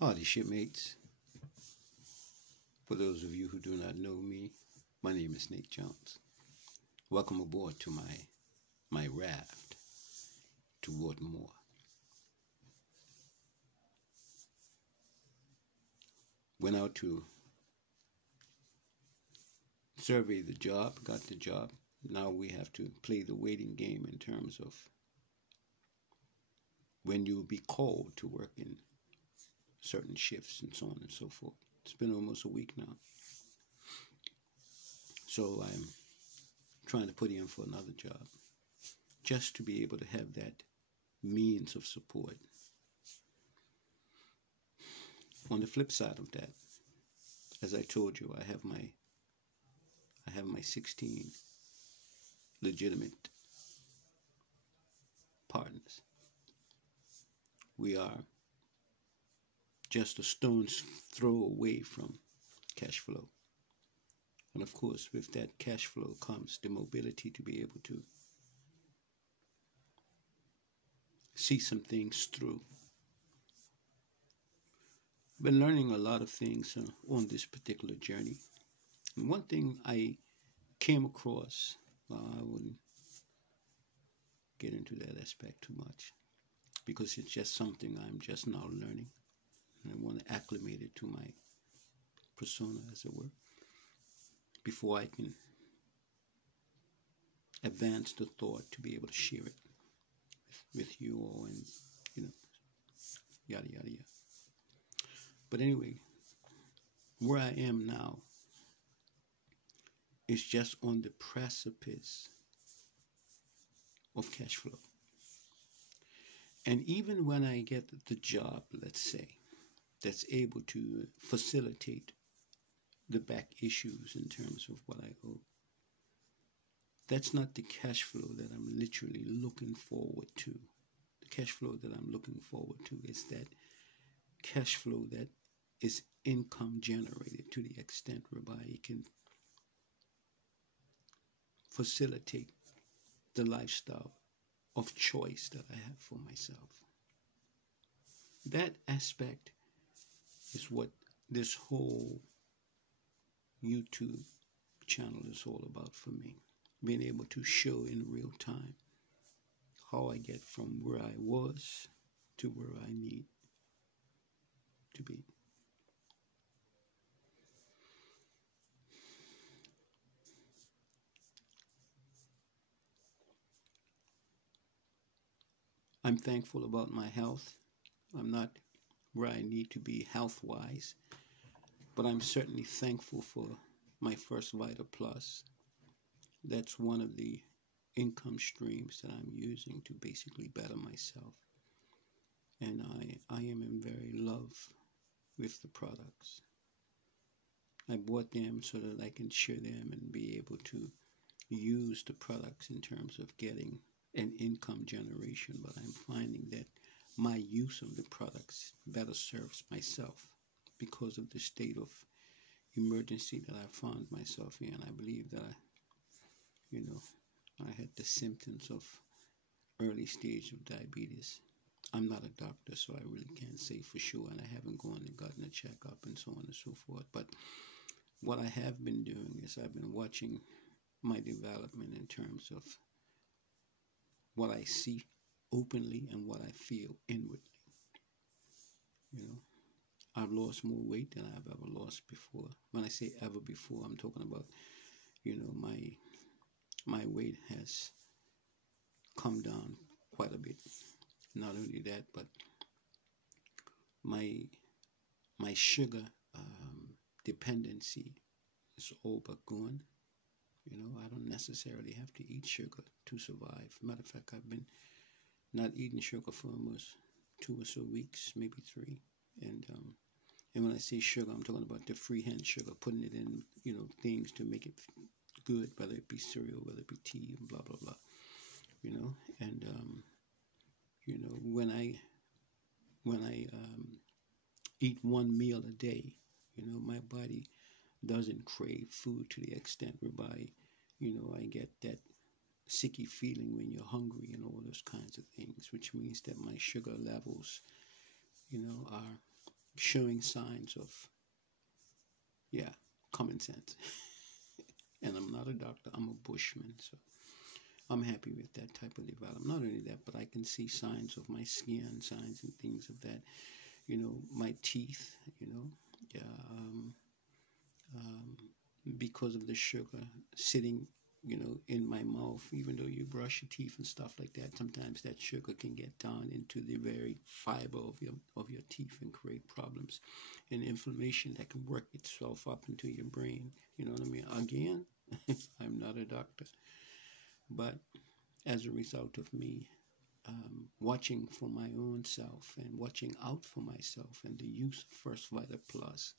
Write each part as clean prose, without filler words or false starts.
Howdy, shipmates. For those of you who do not know me, my name is Nate Jones. Welcome aboard to my raft toward more. Went out to survey the job, got the job. Now we have to play the waiting game in terms of when you'll be called to work in certain shifts and so on and so forth. It's been almost a week now. So I'm trying to put in for another job just to be able to have that means of support. On the flip side of that, as I told you, I have my 16 legitimate partners. We are just a stone's throw away from cash flow. And of course, with that cash flow comes the mobility to be able to see some things through. I've been learning a lot of things on this particular journey. And one thing I came across, I wouldn't get into that aspect too much because it's just something I'm just now learning. And I want to acclimate it to my persona, as it were, before I can advance the thought to be able to share it with you all and, yada, yada, yada. But anyway, where I am now is just on the precipice of cash flow. And even when I get the job, let's say, that's able to facilitate the back issues in terms of what I owe, that's not the cash flow that I'm literally looking forward to. The cash flow that I'm looking forward to is that cash flow that is income generated to the extent whereby it can facilitate the lifestyle of choice that I have for myself. That aspect is what this whole YouTube channel is all about for me. Being able to show in real time how I get from where I was to where I need to be. I'm thankful about my health. I'm not where I need to be health-wise, but I'm certainly thankful for my First Vital Plus. That's one of the income streams that I'm using to basically better myself. And I am in very love with the products. I bought them so that I can share them and be able to use the products in terms of getting an income generation, but I'm finding that my use of the products better serves myself because of the state of emergency that I found myself in. I believe that I had the symptoms of early stage of diabetes. I'm not a doctor, so I really can't say for sure, and I haven't gone and gotten a checkup and so on and so forth. But what I have been doing is I've been watching my development in terms of what I see openly and what I feel inwardly. I've lost more weight than I've ever lost before. When I say ever before, I'm talking about, my weight has come down quite a bit. Not only that, but my sugar dependency is all but gone. I don't necessarily have to eat sugar to survive. Matter of fact, I've been not eating sugar for almost 2 or so weeks, maybe 3. And when I say sugar, I'm talking about the freehand sugar, putting it in, things to make it good, whether it be cereal, whether it be tea, and blah, blah, blah. And when I eat one meal a day, my body doesn't crave food to the extent whereby, I get that sicky feeling when you're hungry and all those kinds of things, which means that my sugar levels, are showing signs of, yeah, common sense. And I'm not a doctor, I'm a bushman, so I'm happy with that type of development. Not only that, but I can see signs of my skin, signs and things of that, my teeth, yeah, because of the sugar sitting, in my mouth. Even though you brush your teeth and stuff like that, sometimes that sugar can get down into the very fiber of your teeth and create problems and inflammation that can work itself up into your brain. You know what I mean? Again, I'm not a doctor, but as a result of me watching for my own self and watching out for myself and the use of First Vita Plus,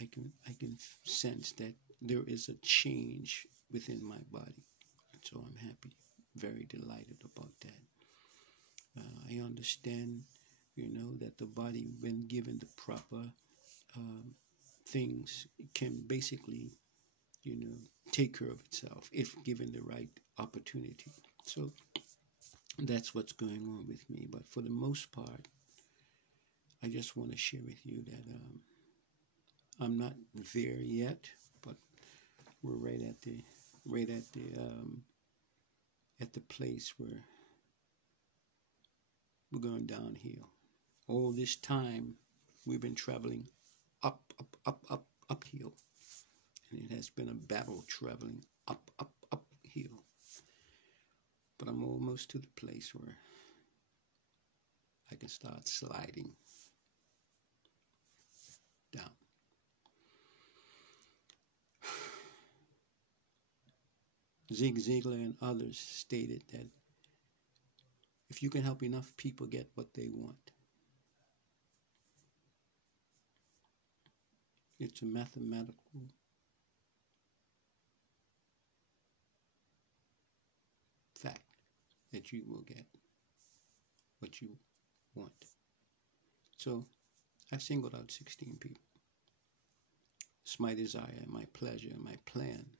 I can sense that there is a change within my body. So I'm happy, very delighted about that. I understand, that the body, when given the proper things, can basically, take care of itself if given the right opportunity. So that's what's going on with me. But for the most part, I just want to share with you that I'm not there yet, but we're right at the place where we're going downhill. All this time we've been traveling uphill, and it has been a battle traveling uphill. But I'm almost to the place where I can start sliding down. Zig Ziglar and others stated that if you can help enough people get what they want, it's a mathematical fact that you will get what you want. So I've singled out 16 people. It's my desire and my pleasure and my plan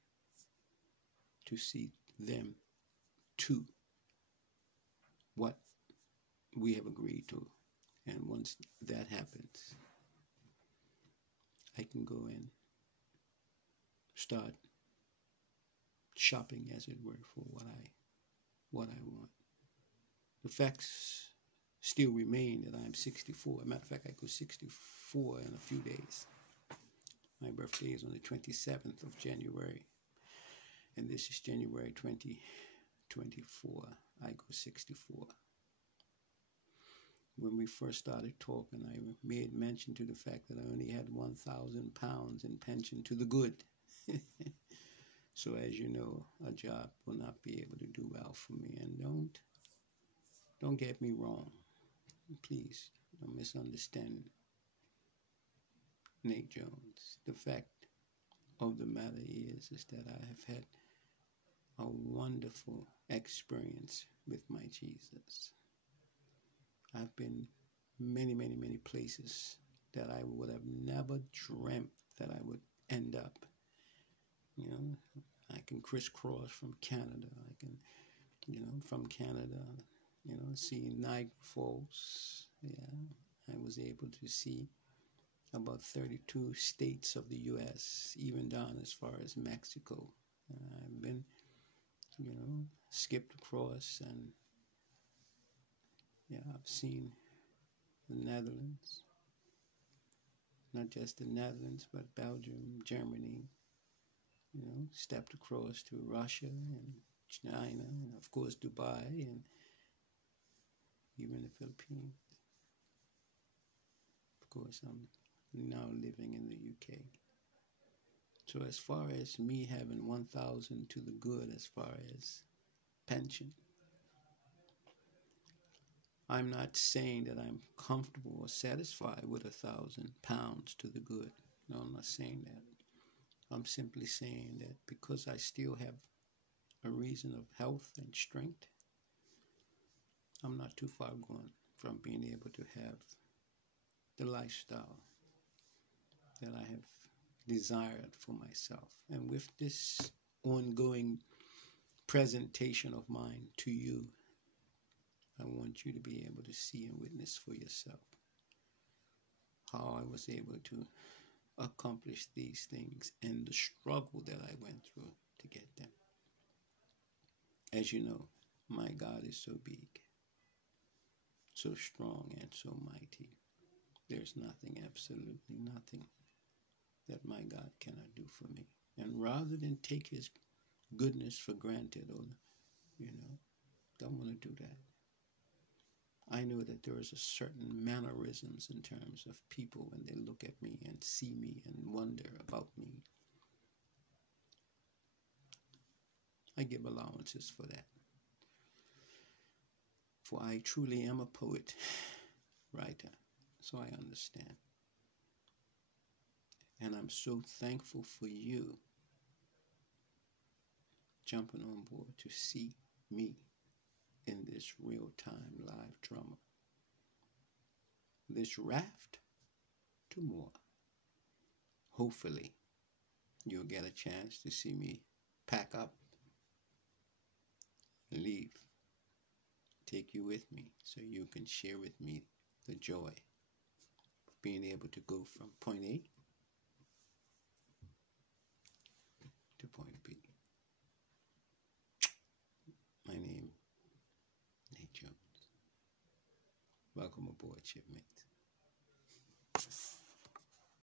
to see them to what we have agreed to. And once that happens, I can go and start shopping, as it were, for what I want. The facts still remain that I'm 64. As a matter of fact, I go 64 in a few days. My birthday is on the 27th of January, and this is January 2024. I go 64. When we first started talking, I made mention to the fact that I only had 1,000 pounds in pension to the good. So as you know, a job will not be able to do well for me. And don't get me wrong. Please, don't misunderstand Nate Jones. The fact of the matter is that I have had a wonderful experience with my Jesus. I've been many places that I would have never dreamt that I would end up. I can crisscross from Canada. I can, from Canada, see Niagara Falls. Yeah, I was able to see about 32 states of the U.S., even down as far as Mexico. I've been, skipped across, and I've seen the Netherlands, not just the Netherlands, but Belgium, Germany, stepped across to Russia and China, and of course Dubai, and even the Philippines. Of course, I'm now living in the UK. So as far as me having 1,000 to the good as far as pension, I'm not saying that I'm comfortable or satisfied with 1,000 pounds to the good. No, I'm not saying that. I'm simply saying that because I still have a reason of health and strength, I'm not too far gone from being able to have the lifestyle that I have desired for myself. And with this ongoing presentation of mine to you, I want you to be able to see and witness for yourself how I was able to accomplish these things and the struggle that I went through to get them. As you know, my God is so big, so strong, and so mighty. There's nothing, absolutely nothing, that my God cannot do for me. And rather than take his goodness for granted, or, don't want to do that. I know that there is a certain mannerisms in terms of people when they look at me and see me and wonder about me. I give allowances for that. For I truly am a poet, writer, so I understand. And I'm so thankful for you jumping on board to see me in this real-time live drama. This raft to more. Hopefully, you'll get a chance to see me pack up, leave, take you with me so you can share with me the joy of being able to go from point A to point B. My name, Nate Jones. Welcome aboard, shipmates.